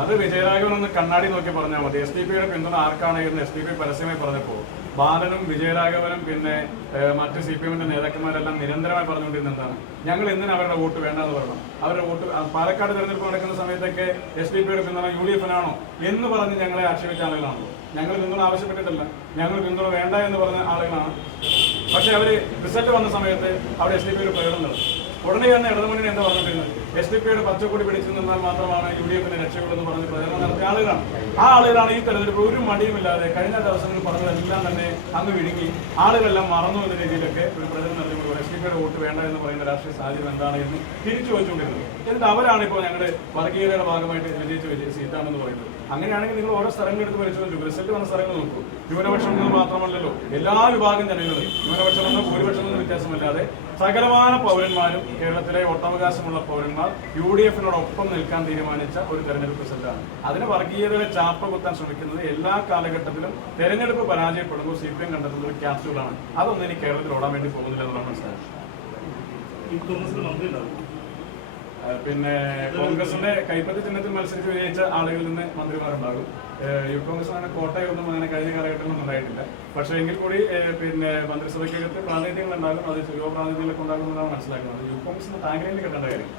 അത് വിജയരാഘവൻ ഒന്ന് കണ്ണാടി നോക്കി പറഞ്ഞാൽ മതി. എസ് ഡി പിയുടെ പിന്തുണ ആർക്കാണ് എന്ന് എസ് ഡി പി പരസ്യമായി പറഞ്ഞപ്പോൾ ബാലനും വിജയരാഘവനും പിന്നെ മറ്റ് സി പി എമ്മിന്റെ നേതാക്കന്മാരെല്ലാം നിരന്തരമായി പറഞ്ഞുകൊണ്ടിരുന്ന എന്താണ്, ഞങ്ങൾ എന്തിനാ അവരുടെ വോട്ട് വേണ്ടെന്ന് പറയണം, അവരുടെ വോട്ട് പാലക്കാട് തെരഞ്ഞെടുപ്പ് നടക്കുന്ന സമയത്തൊക്കെ എസ് ഡി പിയുടെ പിന്തുണ യു ഡി എഫിനാണോ എന്ന് പറഞ്ഞ് ഞങ്ങളെ ആക്ഷേപിച്ച ആളുകളാണല്ലോ. ഞങ്ങൾ പിന്തുണ ആവശ്യപ്പെട്ടിട്ടില്ല, ഞങ്ങൾ പിന്തുണ വേണ്ട എന്ന് പറഞ്ഞ ആളുകളാണ്. പക്ഷെ അവര് റിസൾട്ട് വന്ന സമയത്ത് അവിടെ എസ് ഡി പി ഒരു പ്രകടനം നടത്തി. ഉടനെ തന്നെ ഇടതുമുന്നണി എന്താ പറഞ്ഞിരുന്നത്, എസ് ഡി പിയുടെ പച്ചക്കൊടി പിടിച്ചു നിന്നാൽ മാത്രമാണ് യു ഡി എഫിനെ രക്ഷപ്പെടുമെന്ന് പറഞ്ഞ് പ്രചരണം നടത്തിയ ആളുകളാണ്. ആ ആളുകളാണ് ഈ തെരഞ്ഞെടുപ്പ് ഒരു മടിയുമില്ലാതെ കഴിഞ്ഞ ദിവസങ്ങളിൽ പറഞ്ഞതെല്ലാം തന്നെ അങ്ങ് വിഴുങ്ങി ആളുകളെല്ലാം മറന്നു എന്ന രീതിയിലൊക്കെ ഒരു പ്രചരണം നടത്തിയപ്പോൾ എസ് ഡി പിയുടെ വോട്ട് വേണ്ട എന്ന് പറയുന്ന രാഷ്ട്രീയ സാഹചര്യം എന്താണ് എന്ന് തിരിച്ചു വെച്ചുകൊണ്ടിരുന്നത്. എന്നിട്ട് അവരാണ് ഇപ്പോൾ ഞങ്ങളുടെ വർഗീയതയുടെ ഭാഗമായിട്ട് വിജയിച്ച സീറ്റാണെന്ന് പറയുന്നത്. അങ്ങനെയാണെങ്കിൽ നിങ്ങൾ ഓരോ സ്ഥലങ്ങൾ എടുത്ത് പരിശോധിച്ചു, റിസൾട്ട് വന്ന സ്ഥലങ്ങൾ നോക്കൂ. ന്യൂനപക്ഷം എന്ന് മാത്രമല്ലല്ലോ, എല്ലാ വിഭാഗം ജനങ്ങളും ന്യൂനപക്ഷം എന്ന ഭൂരിപക്ഷം എന്ന വ്യത്യാസമില്ലാതെ സകലമാന പൗരന്മാരും കേരളത്തിലെ വോട്ടവകാശമുള്ള പൗരന്മാർ യു ഡി എഫിനോടൊപ്പം നിൽക്കാൻ തീരുമാനിച്ച ഒരു തെരഞ്ഞെടുപ്പ് റിസൾട്ടാണ്. അതിന് വർഗീയതയുടെ ചാപ്പ കുത്താൻ ശ്രമിക്കുന്നത് എല്ലാ കാലഘട്ടത്തിലും തെരഞ്ഞെടുപ്പ് പരാജയപ്പെടുമ്പോൾ സി പി എം കണ്ടെത്തുന്നത് ക്യാപ്സ്യൂളാണ്. അതൊന്നും ഇനി കേരളത്തിൽ ഓടാൻ വേണ്ടി പോകുന്നില്ല എന്നാണ് മനസ്സിലായത്. പിന്നെ കോൺഗ്രസിന്റെ കൈപ്പത്തി ചിഹ്നത്തിൽ മത്സരിച്ച് വിജയിച്ച ആളുകളിൽ നിന്ന് മന്ത്രിമാരുണ്ടാകും. യൂത്ത് കോൺഗ്രസ് അങ്ങനെ കോട്ടയൊന്നും അങ്ങനെ കഴിഞ്ഞ കാലഘട്ടങ്ങളൊന്നും ഉണ്ടായിട്ടില്ല. പക്ഷേ എങ്കിൽ കൂടി പിന്നെ മന്ത്രിസഭയ്ക്കകത്ത് പ്രാതിനിധ്യങ്ങൾ ഉണ്ടാകും, അത് യുവ പ്രാതിനിധ്യങ്ങളൊക്കെ ഉണ്ടാകുമെന്നാണ് മനസ്സിലാക്കുന്നത്. യൂത്ത് കോൺഗ്രസിന്റെ ടാഗ്ലൈനിൽ കിട്ടേണ്ട കാര്യം